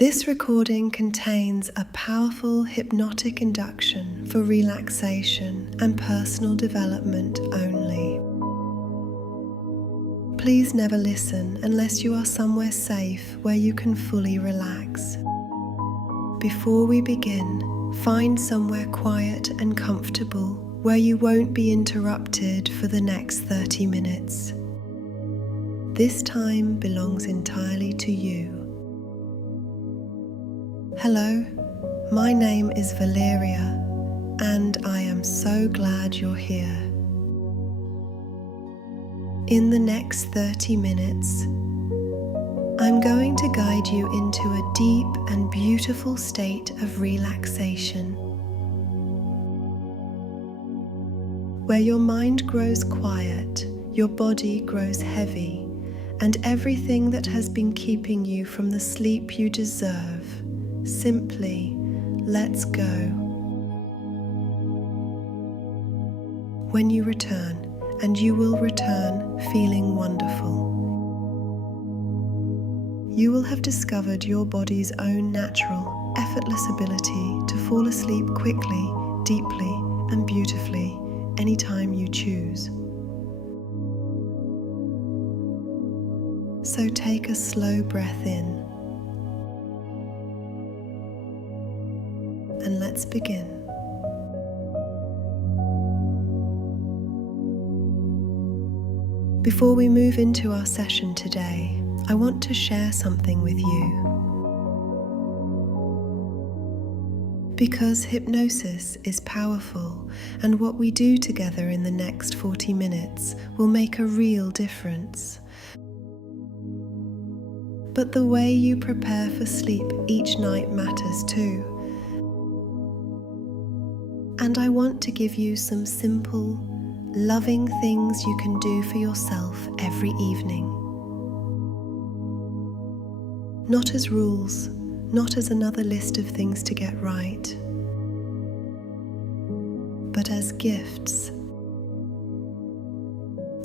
This recording contains a powerful hypnotic induction for relaxation and personal development only. Please never listen unless you are somewhere safe where you can fully relax. Before we begin, find somewhere quiet and comfortable where you won't be interrupted for the next 30 minutes. This time belongs entirely to you. Hello, my name is Valeria, and I am so glad you're here. In the next 30 minutes, I'm going to guide you into a deep and beautiful state of relaxation, where your mind grows quiet, your body grows heavy, and everything that has been keeping you from the sleep you deserve simply lets go. When you return, and you will return feeling wonderful, you will have discovered your body's own natural, effortless ability to fall asleep quickly, deeply, and beautifully anytime you choose. So take a slow breath in, and let's begin. Before we move into our session today, I want to share something with you. Because hypnosis is powerful, and what we do together in the next 40 minutes will make a real difference. But the way you prepare for sleep each night matters too. And I want to give you some simple, loving things you can do for yourself every evening. Not as rules, not as another list of things to get right, but as gifts.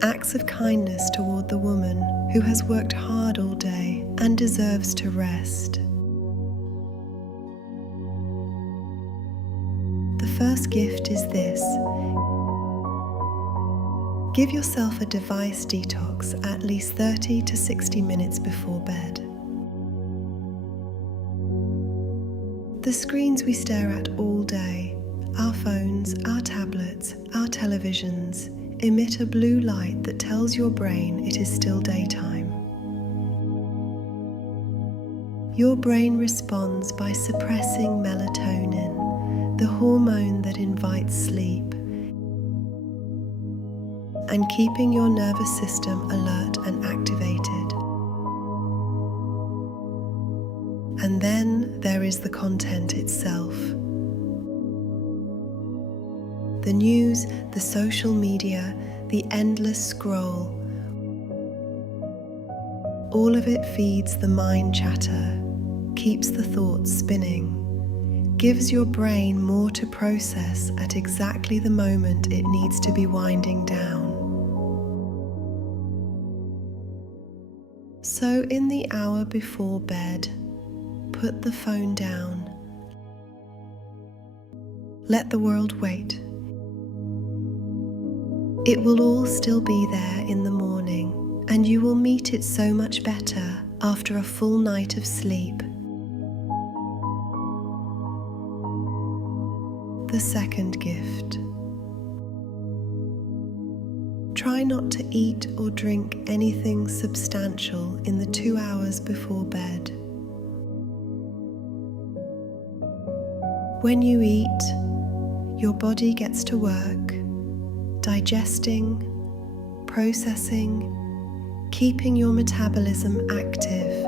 Acts of kindness toward the woman who has worked hard all day and deserves to rest. The first gift is this. Give yourself a device detox at least 30 to 60 minutes before bed. The screens we stare at all day, our phones, our tablets, our televisions, emit a blue light that tells your brain it is still daytime. Your brain responds by suppressing melatonin, the hormone that invites sleep, and keeping your nervous system alert and activated. And then there is the content itself. The news, the social media, the endless scroll. All of it feeds the mind chatter, keeps the thoughts spinning, gives your brain more to process at exactly the moment it needs to be winding down. So in the hour before bed, put the phone down. Let the world wait. It will all still be there in the morning, and you will meet it so much better after a full night of sleep. The second gift. Try not to eat or drink anything substantial in the 2 hours before bed. When you eat, your body gets to work, digesting, processing, keeping your metabolism active.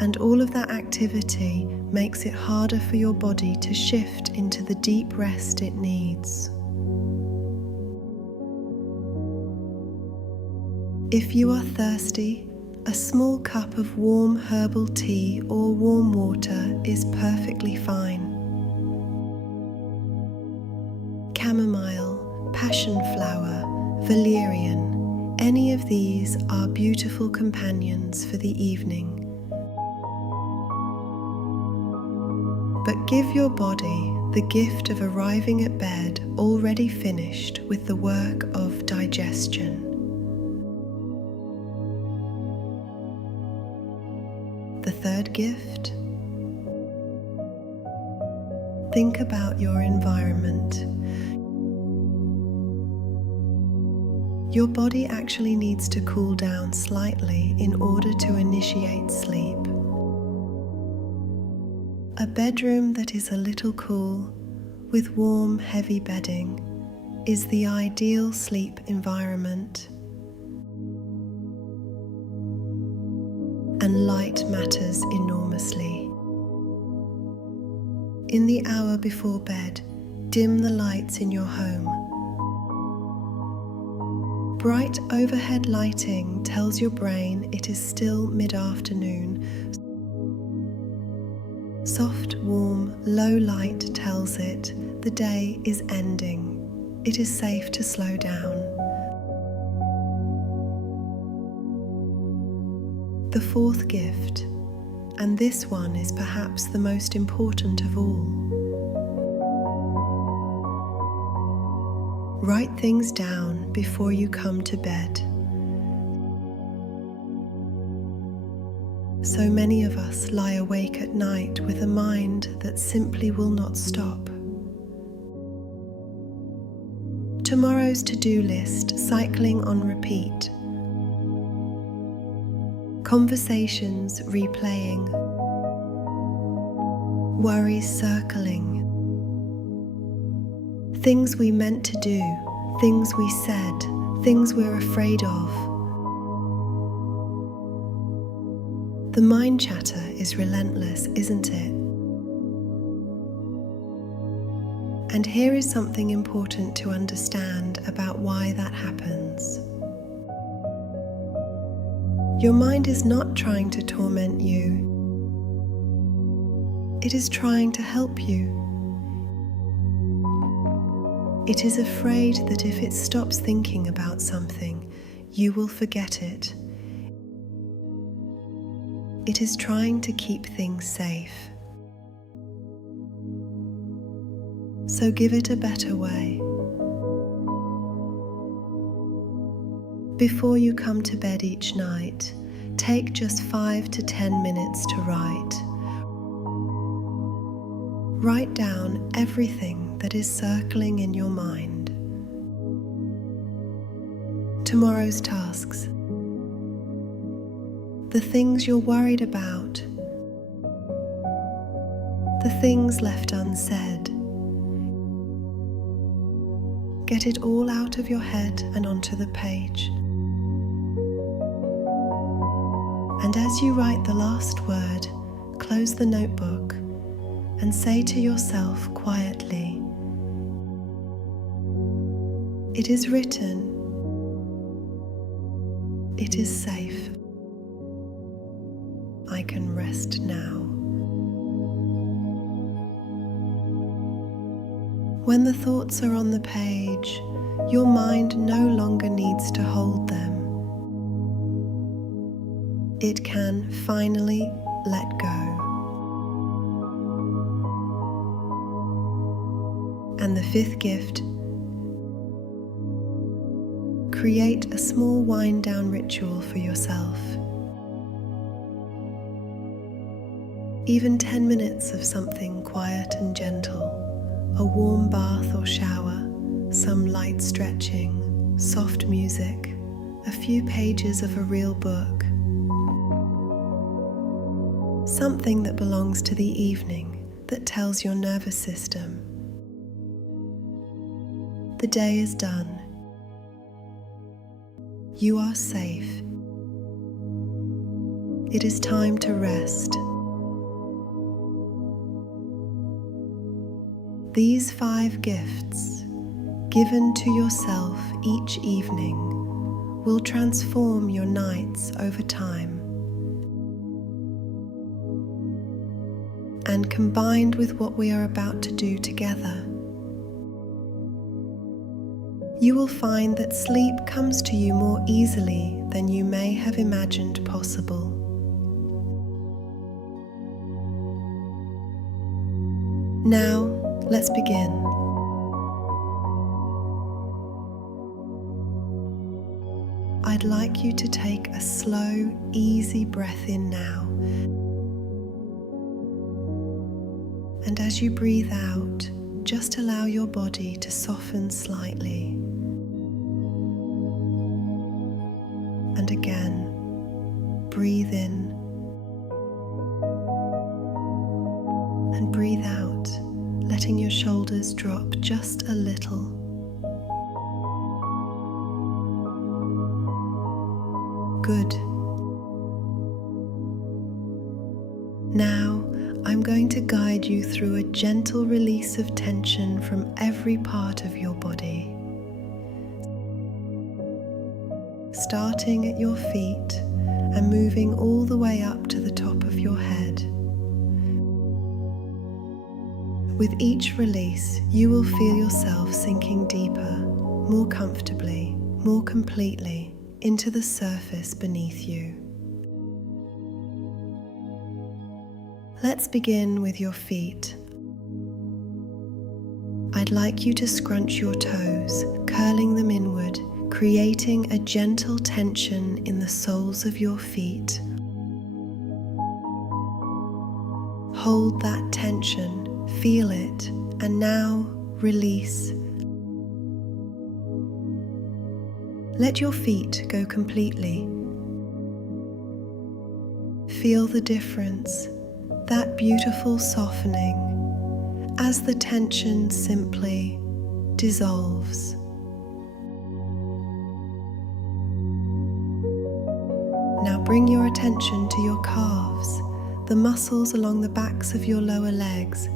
And all of that activity makes it harder for your body to shift into the deep rest it needs. If you are thirsty, a small cup of warm herbal tea or warm water is perfectly fine. Chamomile, passion flower, valerian, Any of these are beautiful companions for the evening. But give your body the gift of arriving at bed already finished with the work of digestion. The third gift: think about your environment. Your body actually needs to cool down slightly in order to initiate sleep. A bedroom that is a little cool, with warm, heavy bedding, is the ideal sleep environment. And light matters enormously. In the hour before bed, dim the lights in your home. Bright overhead lighting tells your brain it is still mid-afternoon. Soft, warm, low light tells it the day is ending. It is safe to slow down. The fourth gift, and this one is perhaps the most important of all. Write things down before you come to bed. So many of us lie awake at night with a mind that simply will not stop. Tomorrow's to-do list cycling on repeat. Conversations replaying. Worries circling. Things we meant to do, things we said, things we're afraid of. The mind chatter is relentless, isn't it? And here is something important to understand about why that happens. Your mind is not trying to torment you. It is trying to help you. It is afraid that if it stops thinking about something, you will forget it. It is trying to keep things safe. So give it a better way. Before you come to bed each night, take just 5 to 10 minutes to write. Write down everything that is circling in your mind. Tomorrow's tasks. The things you're worried about. The things left unsaid. Get it all out of your head and onto the page. And as you write the last word, close the notebook and say to yourself quietly, "It is written. It is safe. I can rest now." When the thoughts are on the page, your mind no longer needs to hold them. It can finally let go. And the fifth gift: create a small wind-down ritual for yourself. Even 10 minutes of something quiet and gentle, a warm bath or shower, some light stretching, soft music, a few pages of a real book. Something that belongs to the evening, that tells your nervous system, the day is done. You are safe. It is time to rest. These 5 gifts, given to yourself each evening, will transform your nights over time. And combined with what we are about to do together, You will find that sleep comes to you more easily than you may have imagined possible. Now, let's begin. I'd like you to take a slow, easy breath in now. And as you breathe out, just allow your body to soften slightly. And again, breathe in and breathe out, letting your shoulders drop just a little. Good. Now, I'm going to guide you through a gentle release of tension from every part of your body. Starting at your feet and moving all the way up to the top of your head. With each release, you will feel yourself sinking deeper, more comfortably, more completely into the surface beneath you. Let's begin with your feet. I'd like you to scrunch your toes, curling them inward, creating a gentle tension in the soles of your feet. Hold that tension, feel it, and now release. Let your feet go completely. Feel the difference, that beautiful softening, as the tension simply dissolves. Now bring your attention to your calves, the muscles along the backs of your lower legs.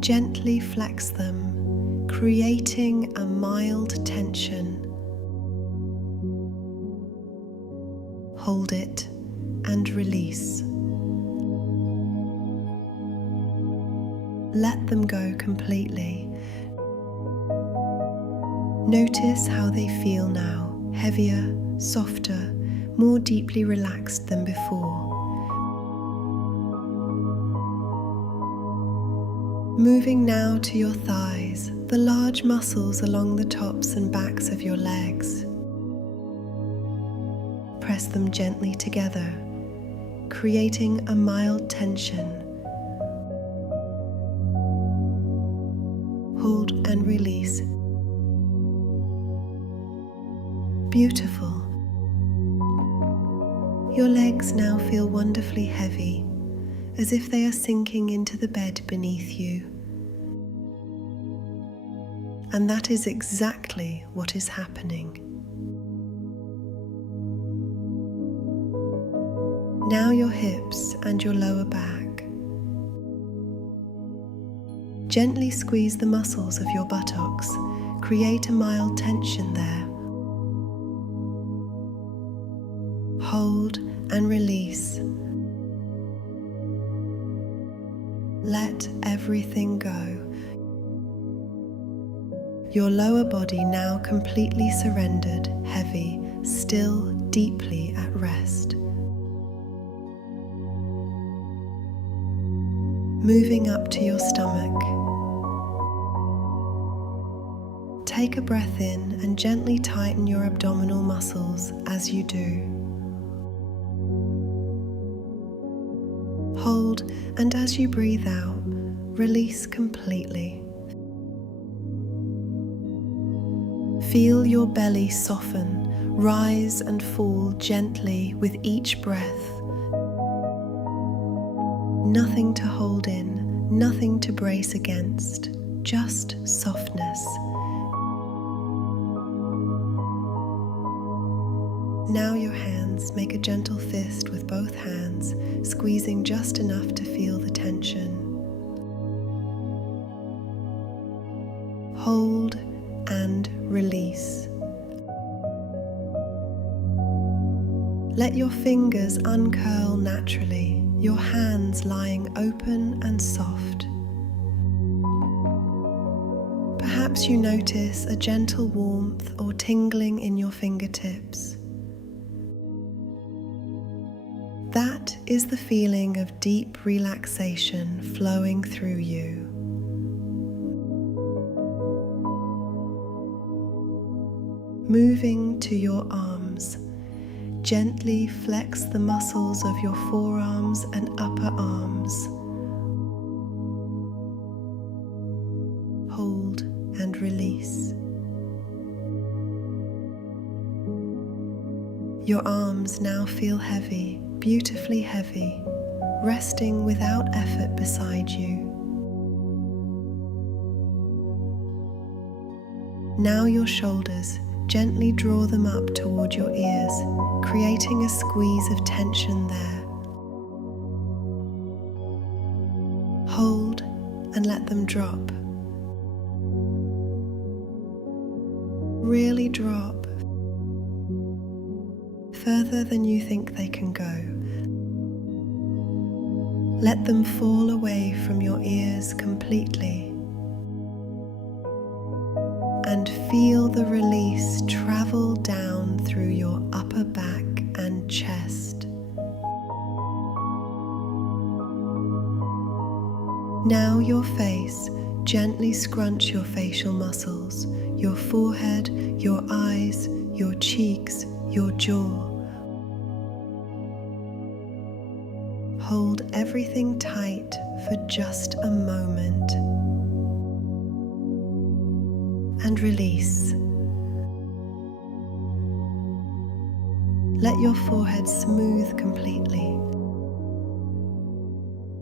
Gently flex them, creating a mild tension. Hold it and release. Let them go completely. Notice how they feel now, heavier, softer, more deeply relaxed than before. Moving now to your thighs, the large muscles along the tops and backs of your legs. Press them gently together, creating a mild tension. Hold and release. Beautiful. Your legs now feel wonderfully heavy, as if they are sinking into the bed beneath you. And that is exactly what is happening. Now your hips and your lower back. Gently squeeze the muscles of your buttocks. Create a mild tension there. Hold and release. Let everything go. Your lower body now completely surrendered, heavy, still deeply at rest. Moving up to your stomach. Take a breath in and gently tighten your abdominal muscles as you do. Hold, and as you breathe out, release completely. Feel your belly soften, rise and fall gently with each breath. Nothing to hold in, nothing to brace against, just softness. Now your hands make a gentle fist with both hands, squeezing just enough to feel the tension. Hold and release. Let your fingers uncurl naturally, your hands lying open and soft. Perhaps Perhaps you notice a gentle warmth or tingling in your fingertips. That is the feeling of deep relaxation flowing through you. Moving to your arms, gently flex the muscles of your forearms and upper arms. Hold and release. Your arms now feel heavy, beautifully heavy, resting without effort beside you. Now your shoulders, gently draw them up toward your ears, creating a squeeze of tension there. Hold and let them drop. Really drop further than you think they can go. Let them fall away from your ears completely. And feel the release travel down through your upper back and chest. Now your face, gently scrunch your facial muscles, your forehead, your eyes, your cheeks, your jaw. Hold everything tight for just a moment. And release. Let your forehead smooth completely.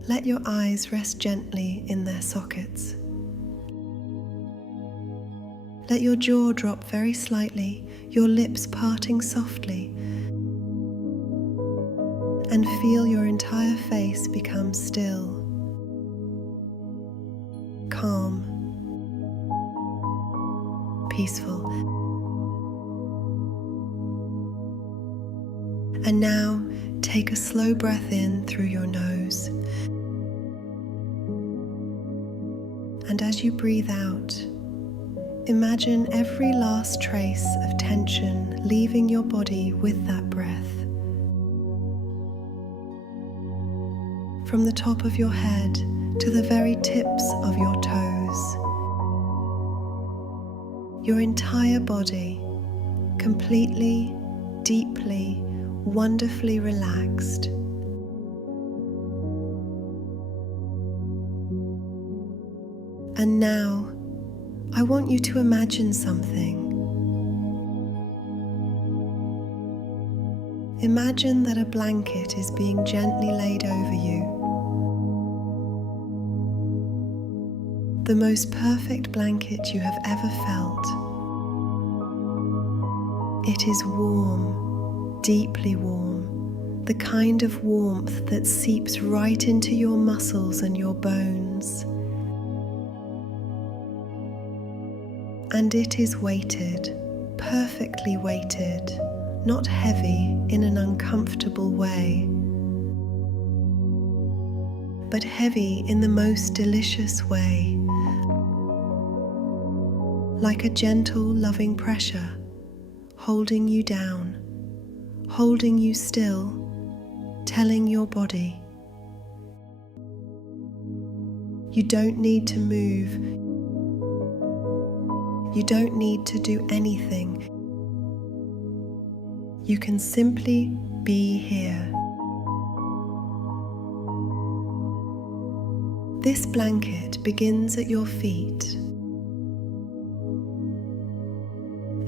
Let your eyes rest gently in their sockets. Let your jaw drop very slightly, your lips parting softly, and feel your entire face become still, calm, peaceful. And now take a slow breath in through your nose. And as you breathe out, imagine every last trace of tension leaving your body with that breath. From the top of your head to the very tips of your toes. Your entire body completely, deeply, wonderfully relaxed. And now, I want you to imagine something. Imagine that a blanket is being gently laid over you. The most perfect blanket you have ever felt. It is warm, deeply warm, the kind of warmth that seeps right into your muscles and your bones. And it is weighted, perfectly weighted, not heavy in an uncomfortable way, but heavy in the most delicious way, like a gentle, loving pressure, holding you down, holding you still, telling your body, you don't need to move, you don't need to do anything. You can simply be here. This blanket begins at your feet,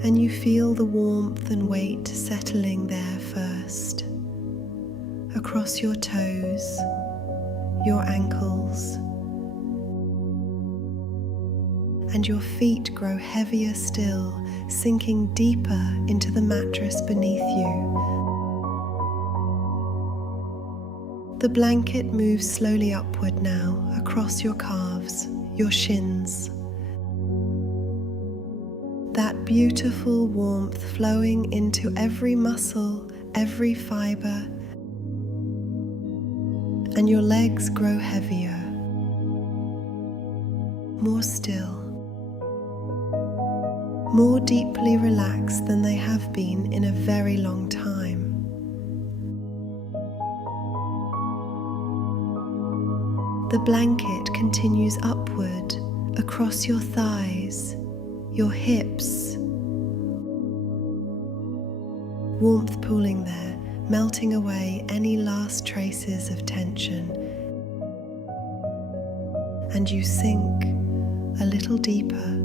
and you feel the warmth and weight settling there first, across your toes, your ankles, and your feet grow heavier still, sinking deeper into the mattress beneath you. The blanket moves slowly upward now, across your calves, your shins. That beautiful warmth flowing into every muscle, every fiber, and your legs grow heavier, more still. more deeply relaxed than they have been in a very long time. The blanket continues upward across your thighs, your hips, warmth pooling there, melting away any last traces of tension. And you sink a little deeper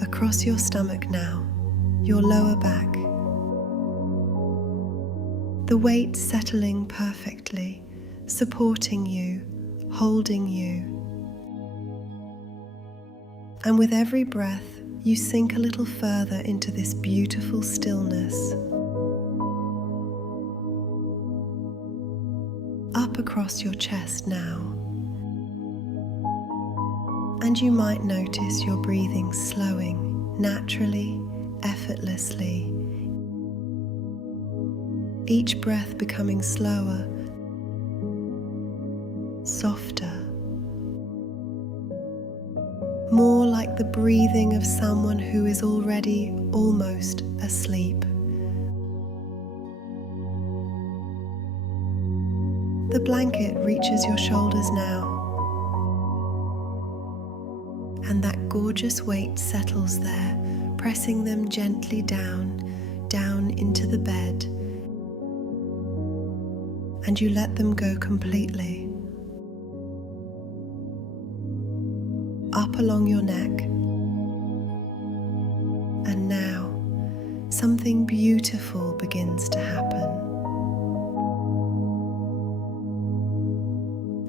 across your stomach now, your lower back. The weight settling perfectly, supporting you, holding you. And with every breath, you sink a little further into this beautiful stillness. Up across your chest now. And you might notice your breathing slowing naturally, effortlessly. Each breath becoming slower, softer, more like the breathing of someone who is already almost asleep. The blanket reaches your shoulders now, and that gorgeous weight settles there, pressing them gently down into the bed. And you let them go completely. Up along your neck. And now, something beautiful begins to happen.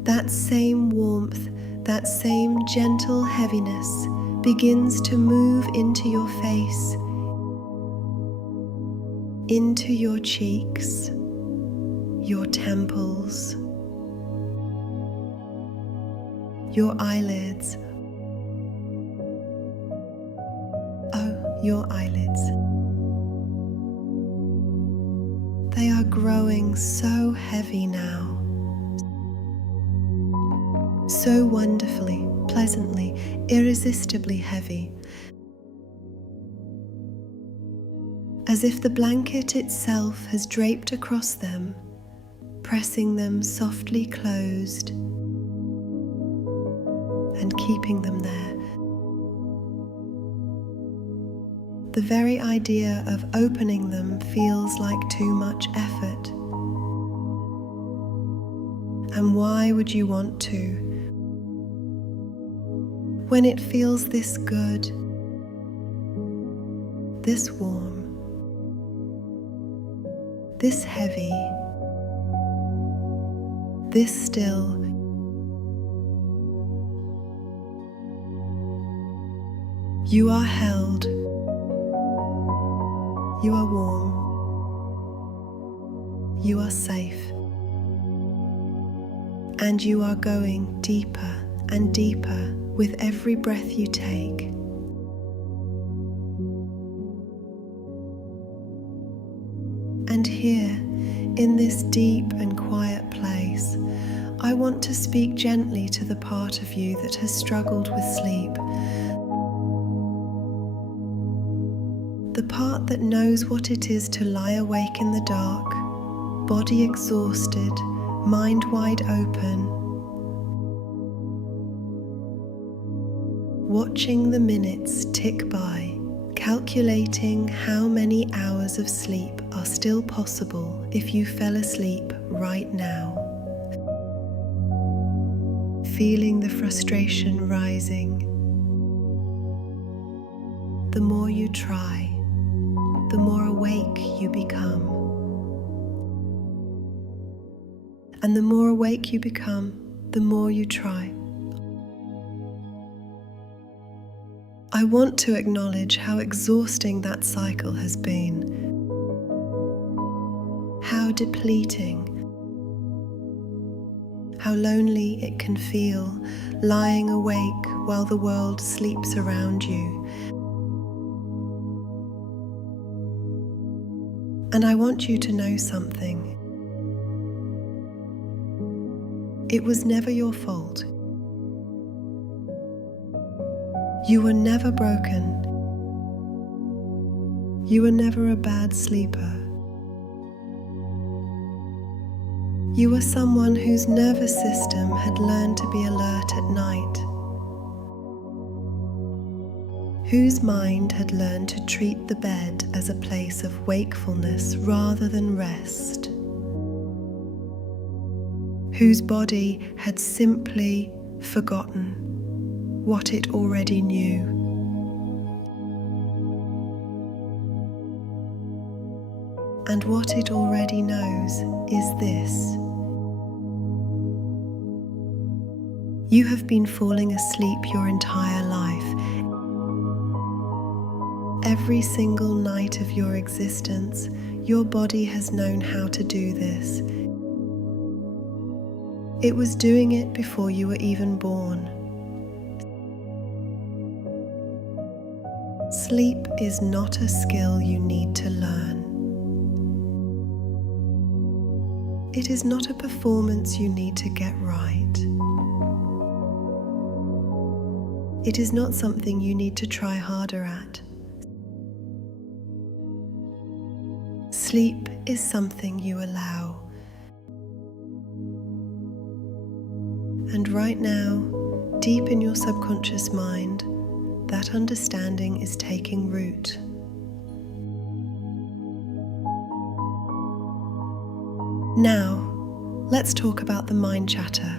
That same warmth, that same gentle heaviness begins to move into your face, into your cheeks, your temples, your eyelids. Oh, your eyelids. They are growing so heavy now. So wonderfully, pleasantly, irresistibly heavy. As if the blanket itself has draped across them, pressing them softly closed and keeping them there. The very idea of opening them feels like too much effort. And why would you want to? When it feels this good, this warm, this heavy, this still, you are held, you are warm, you are safe, and you are going deeper and deeper with every breath you take. And here, in this deep and quiet place, I want to speak gently to the part of you that has struggled with sleep. The part that knows what it is to lie awake in the dark, body exhausted, mind wide open, watching the minutes tick by, calculating how many hours of sleep are still possible if you fell asleep right now. Feeling the frustration rising. The more you try, the more awake you become. And the more awake you become, the more you try. I want to acknowledge how exhausting that cycle has been, how depleting, how lonely it can feel lying awake while the world sleeps around you. And I want you to know something. It was never your fault. You were never broken. You were never a bad sleeper. You were someone whose nervous system had learned to be alert at night, whose mind had learned to treat the bed as a place of wakefulness rather than rest, whose body had simply forgotten what it already knew. And what it already knows is this: you have been falling asleep your entire life. Every single night of your existence, your body has known how to do this. It was doing it before you were even born. Sleep is not a skill you need to learn. It is not a performance you need to get right. It is not something you need to try harder at. Sleep is something you allow. And right now, deep in your subconscious mind, that understanding is taking root. Now, let's talk about the mind chatter.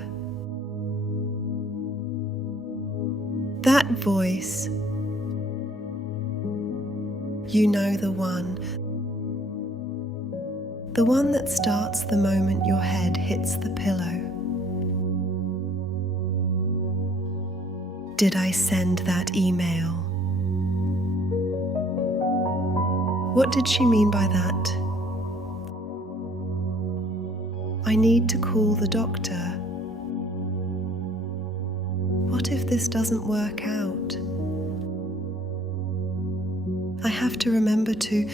That voice, you know, the one that starts the moment your head hits the pillow. Did I send that email? What did she mean by that? I need to call the doctor. What if this doesn't work out? I have to remember to...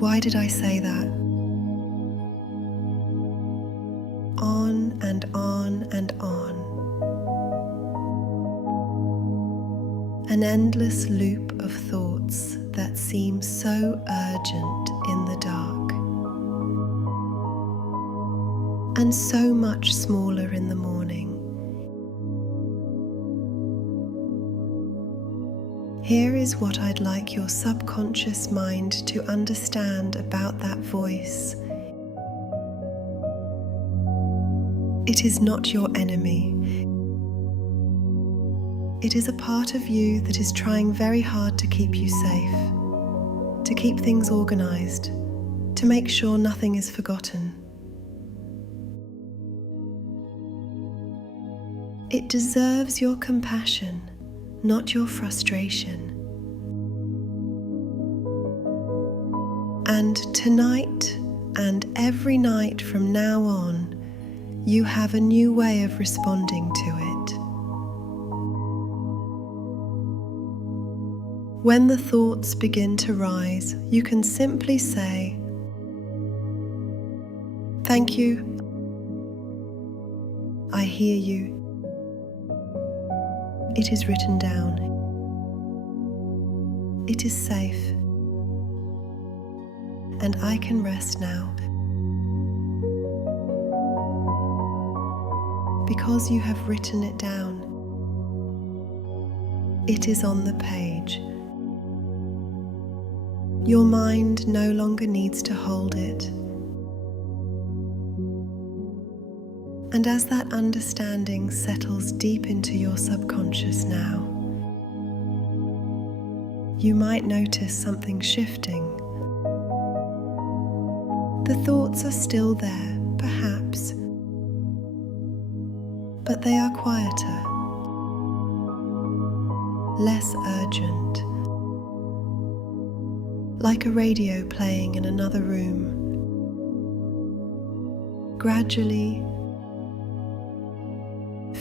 Why did I say that? On and on and on. An endless loop of thoughts that seem so urgent in the dark, and so much smaller in the morning. Here is what I'd like your subconscious mind to understand about that voice. It is not your enemy. It is a part of you that is trying very hard to keep you safe, to keep things organized, to make sure nothing is forgotten. It deserves your compassion, not your frustration. And tonight and every night from now on, you have a new way of responding to it. When the thoughts begin to rise, you can simply say, "Thank you. I hear you. It is written down. It is safe. And I can rest now. Because you have written it down. It is on the page. Your mind no longer needs to hold it. And as that understanding settles deep into your subconscious now, you might notice something shifting. The thoughts are still there, perhaps, but they are quieter, less urgent, like a radio playing in another room. Gradually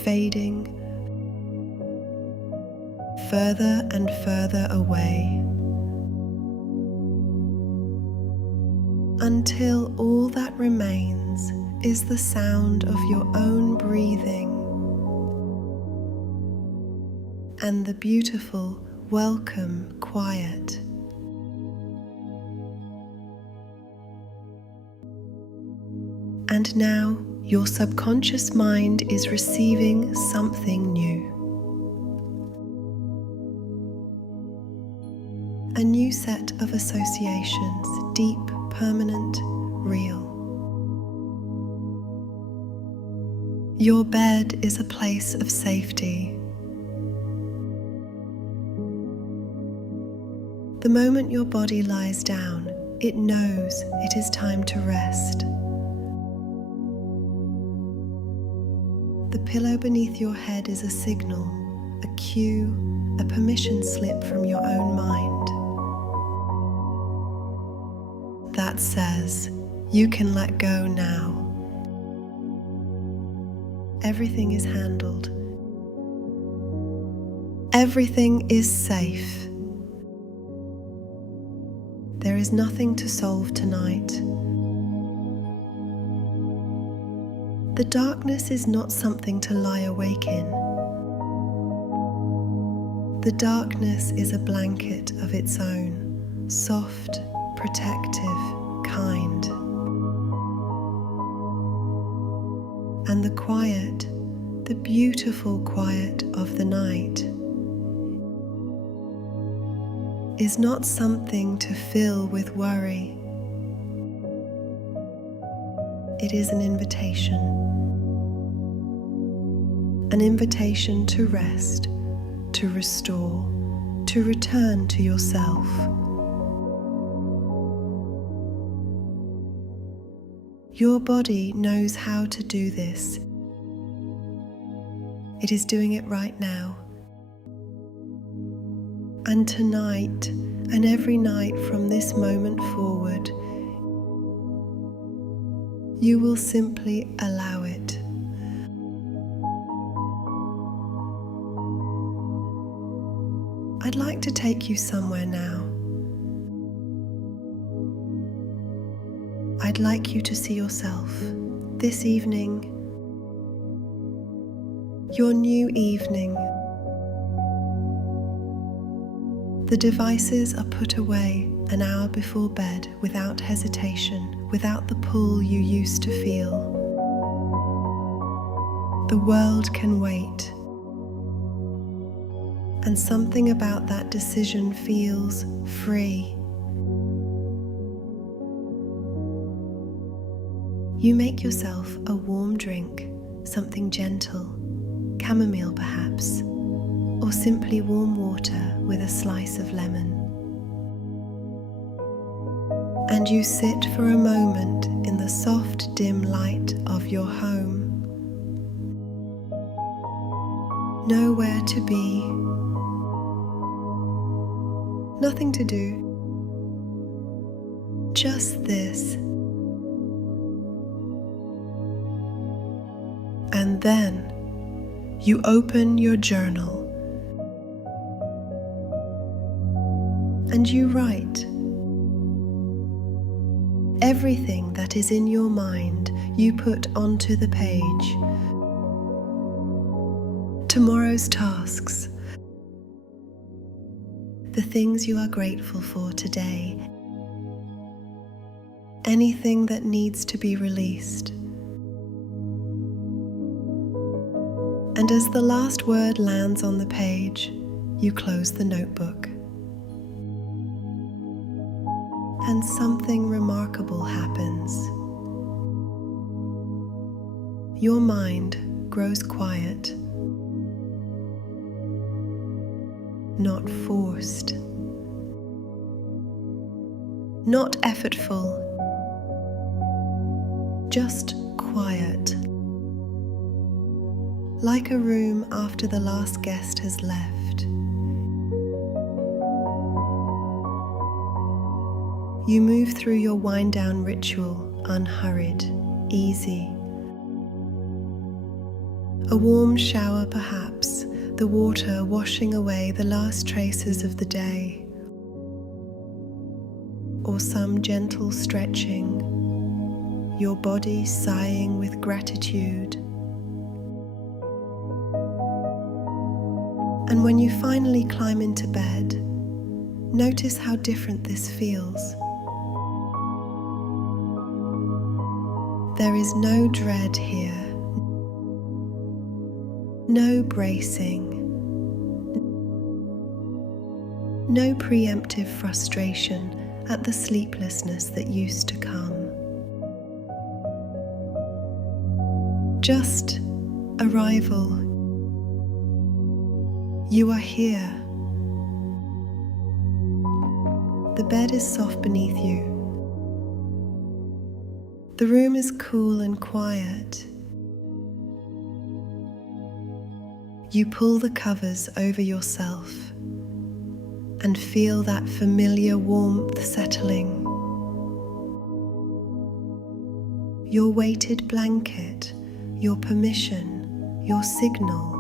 fading further and further away, until all that remains is the sound of your own breathing and the beautiful, welcome quiet. And now your subconscious mind is receiving something new. A new set of associations, deep, permanent, real. Your bed is a place of safety. The moment your body lies down, it knows it is time to rest. The pillow beneath your head is a signal, a cue, a permission slip from your own mind that says, you can let go now. Everything is handled. Everything is safe. There is nothing to solve tonight. The darkness is not something to lie awake in. The darkness is a blanket of its own, soft, protective, kind. And the quiet, the beautiful quiet of the night, is not something to fill with worry. It is an invitation to rest, to restore, to return to yourself. Your body knows how to do this. It is doing it right now. And tonight, and every night from this moment forward, you will simply allow it. I'd like to take you somewhere now. I'd like you to see yourself this evening, your new evening. The devices are put away an hour before bed without hesitation, without the pull you used to feel. The world can wait. And something about that decision feels free. You make yourself a warm drink, something gentle, chamomile perhaps, or simply warm water with a slice of lemon. And you sit for a moment in the soft, dim light of your home. Nowhere to be, nothing to do, just this. And then you open your journal and you write. Everything that is in your mind you put onto the page. Tomorrow's tasks, the things you are grateful for today, anything that needs to be released. And as the last word lands on the page, you close the notebook. And something remarkable happens. Your mind grows quiet, not forced, not effortful, just quiet. Like a room after the last guest has left. You move through your wind-down ritual, unhurried, easy. A warm shower perhaps, the water washing away the last traces of the day. Or some gentle stretching, your body sighing with gratitude. And when you finally climb into bed, notice how different this feels. There is no dread here, no bracing, no preemptive frustration at the sleeplessness that used to come. Just arrival. You are here. The bed is soft beneath you. The room is cool and quiet. You pull the covers over yourself and feel that familiar warmth settling. Your weighted blanket, your permission, your signal.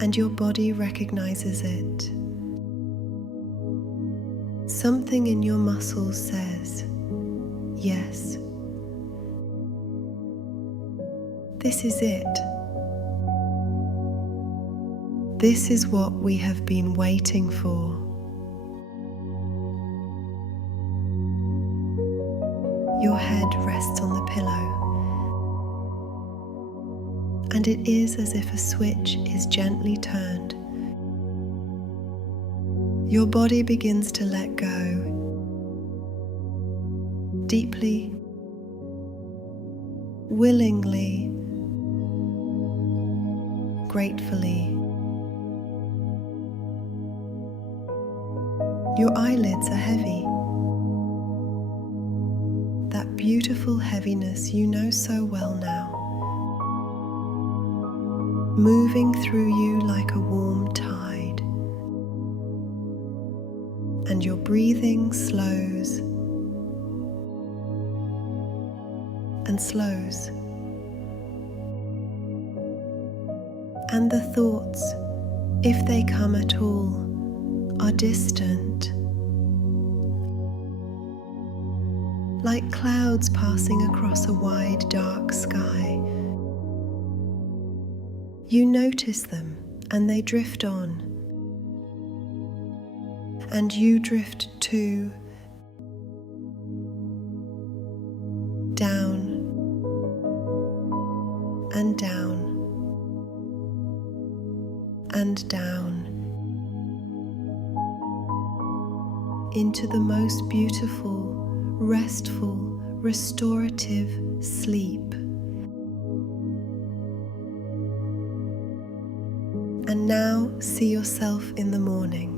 And your body recognizes it. Something in your muscles says, yes, this is it. This is what we have been waiting for. Your head rests on the pillow, and it is as if a switch is gently turned. Your body begins to let go, deeply, willingly, gratefully. Your eyelids are heavy. That beautiful heaviness you know so well now, moving through you like a warm tide. And your breathing slows and slows. And the thoughts, if they come at all, are distant, like clouds passing across a wide, dark sky. You notice them and they drift on, and you drift too, down and down and down into the most beautiful, restful, restorative sleep. And now see yourself in the morning.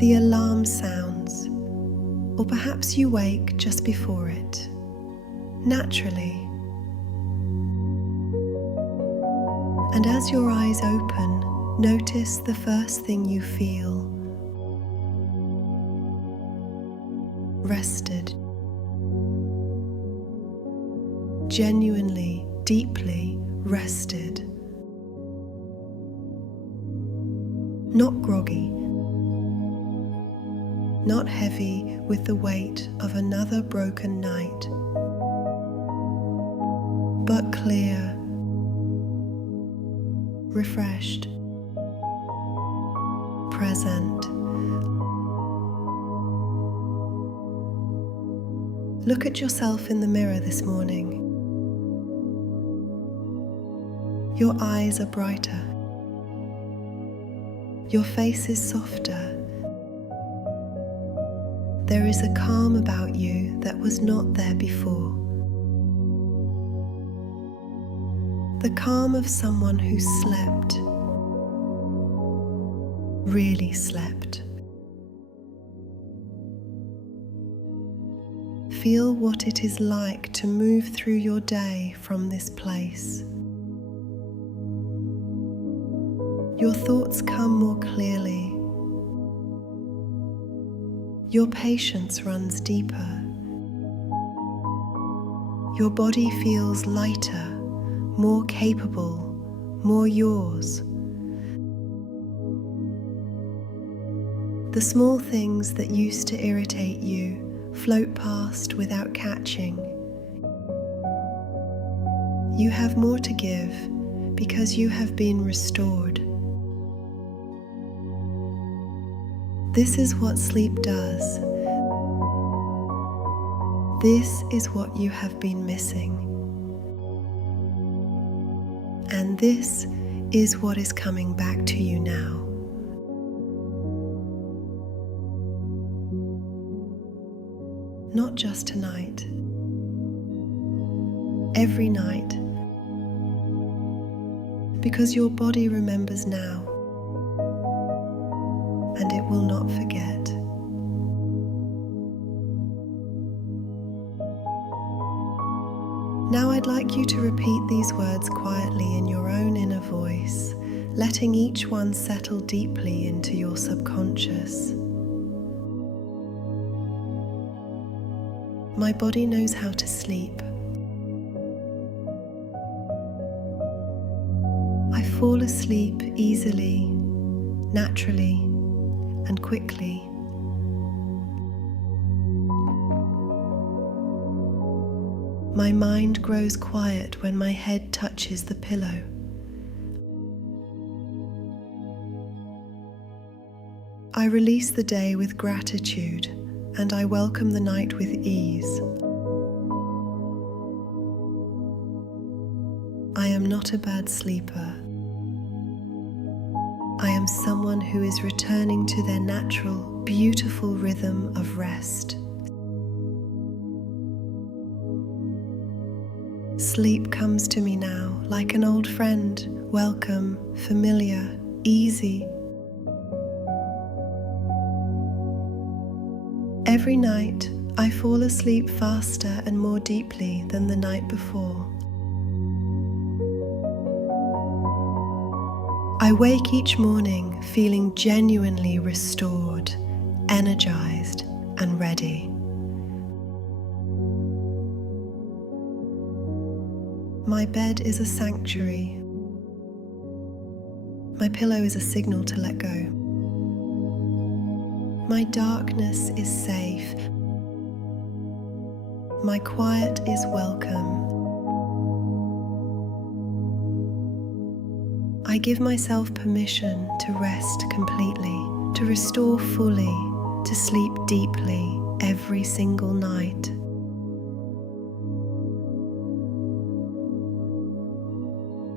The alarm sounds, or perhaps you wake just before it, naturally. And as your eyes open, notice the first thing you feel. Rested. Genuinely, deeply rested. Not groggy. Not heavy with the weight of another broken night, but clear, refreshed, present. Look at yourself in the mirror this morning. Your eyes are brighter. Your face is softer. There is a calm about you that was not there before. The calm of someone who slept, really slept. Feel what it is like to move through your day from this place. Your thoughts come more clearly. Your patience runs deeper. Your body feels lighter, more capable, more yours. The small things that used to irritate you float past without catching. You have more to give because you have been restored. This is what sleep does. This is what you have been missing. And this is what is coming back to you now. Not just tonight. Every night. Because your body remembers now. And it will not forget. Now I'd like you to repeat these words quietly in your own inner voice, letting each one settle deeply into your subconscious. My body knows how to sleep. I fall asleep easily, naturally, and quickly. My mind grows quiet when my head touches the pillow. I release the day with gratitude, and I welcome the night with ease. I am not a bad sleeper. I am someone who is returning to their natural, beautiful rhythm of rest. Sleep comes to me now like an old friend, welcome, familiar, easy. Every night, I fall asleep faster and more deeply than the night before. I wake each morning feeling genuinely restored, energized, and ready. My bed is a sanctuary. My pillow is a signal to let go. My darkness is safe. My quiet is welcome. I give myself permission to rest completely, to restore fully, to sleep deeply every single night.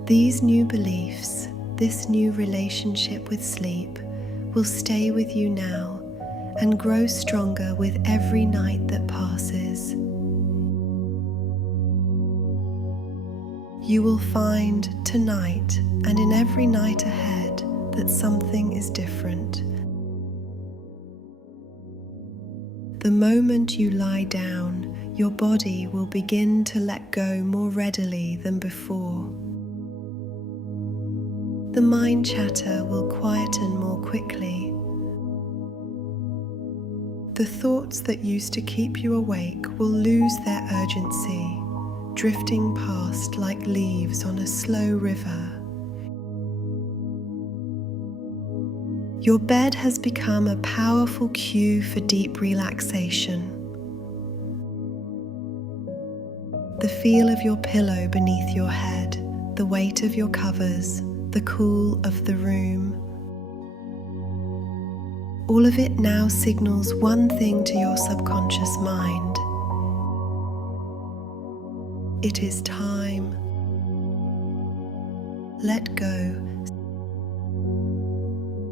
These new beliefs, this new relationship with sleep, will stay with you now and grow stronger with every night that passes. You will find tonight and in every night ahead that something is different. The moment you lie down, your body will begin to let go more readily than before. The mind chatter will quieten more quickly. The thoughts that used to keep you awake will lose their urgency, drifting past like leaves on a slow river. Your bed has become a powerful cue for deep relaxation. The feel of your pillow beneath your head, the weight of your covers, the cool of the room. All of it now signals one thing to your subconscious mind. It is time. Let go.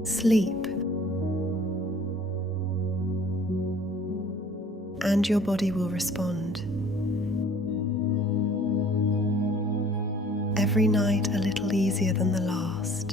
Sleep. And your body will respond. Every night a little easier than the last.